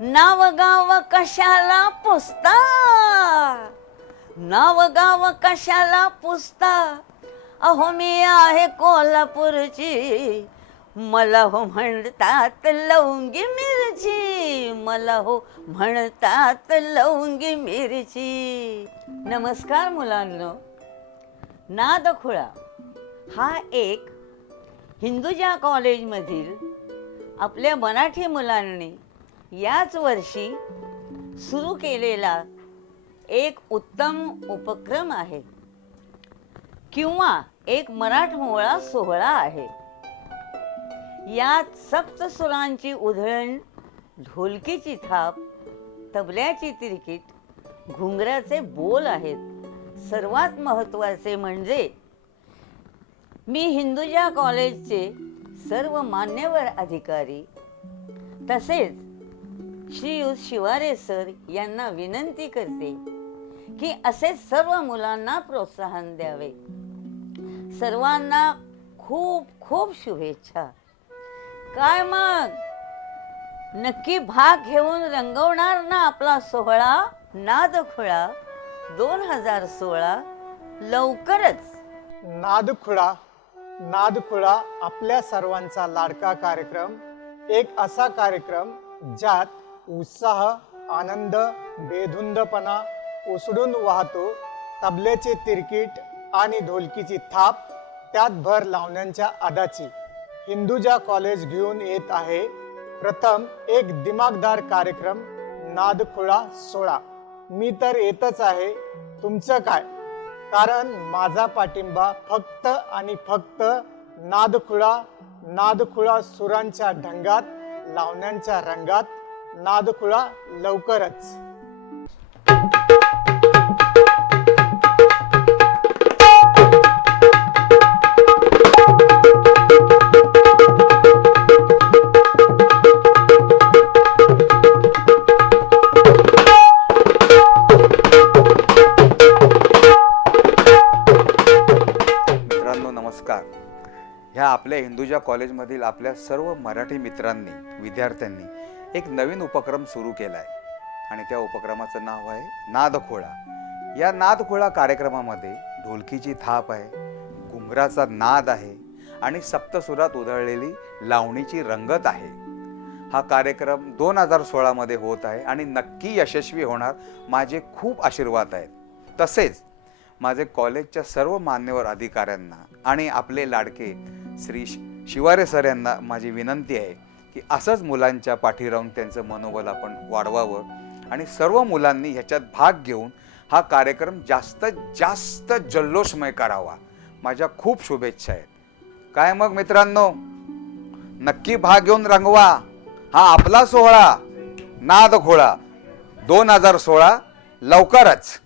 नाव गाव कशाला पुसता, नाव गाव कशाला पुसता, अहो मी आहे कोल्हापूरची, मला हो म्हणतात लवंगी मिरची, मला हो म्हणतात लवंगी मिरची. नमस्कार मुलांनो. नादखुळा हा एक हिंदुजा कॉलेजमधील आपल्या मराठी मुलांनी याच वर्षी सुरू केलेला एक उत्तम उपक्रम आहे किंवा एक मराठमोळा सोहळा आहे. यात सप्तसुरांची उधळण, ढोलकीची थाप, तबल्याची तिरकीट, घुंगराचे बोल आहेत. सर्वात महत्त्वाचे म्हणजे मी हिंदुजा कॉलेजचे सर्व मान्यवर अधिकारी तसेच श्रीयुत शिवारे सर यांना विनंती करते की असे सर्व मुलांना प्रोत्साहन द्यावे. सर्वांना खूप खूप शुभेच्छा. काय मग नक्की भाग घेऊन रंगवणार ना आपला सोहळा नादखुळा 2016 लवकरच. नादखुळा आपल्या सर्वांचा लाडका कार्यक्रम, एक असा कार्यक्रम ज्यात उत्साह, आनंद, बेधुंदपणा उसळून वाहतो. तबल्याचे तिरकीट आणि ढोलकीची थाप, त्यात भर लावण्यांच्या आदाची हिंदुजा कॉलेज घेऊन येत आहे प्रथम एक दिमागदार कार्यक्रम नादखुळा सोहळा. मी तर येतच आहे, तुमचं काय? कारण माझा पाठिंबा फक्त आणि फक्त नादखुळा सुरांच्या ढंगात, लावण्यांच्या रंगात. नादखुळा लवकरच. नमस्कार. ह्या आपल्या हिंदुजा कॉलेजमधील आपल्या सर्व मराठी मित्रांनी, विद्यार्थ्यांनी एक नवीन उपक्रम सुरू केला आहे आणि त्या उपक्रमाचं नाव आहे नादखुळा. या नादखुळा कार्यक्रमामध्ये ढोलकीची थाप आहे, घुंगराचा नाद आहे आणि सप्तसुरात उधळलेली लावणीची रंगत आहे. हा कार्यक्रम 2016 मध्ये होत आहे आणि नक्की यशस्वी होणार, माझे खूप आशीर्वाद आहेत. तसेच माझे कॉलेजच्या सर्व मान्यवर अधिकाऱ्यांना आणि आपले लाडके श्री शिवारे सर यांना माझी विनंती आहे की असंच मुलांच्या पाठी राहून त्यांचं मनोबल आपण वाढवावं आणि सर्व मुलांनी ह्याच्यात भाग घेऊन हा कार्यक्रम जास्तीत जास्त जल्लोषमय करावा. माझ्या खूप शुभेच्छा आहेत. काय मग मित्रांनो, नक्की भाग घेऊन रंगवा हा आपला सोहळा नादखुळा 2016 लवकरच.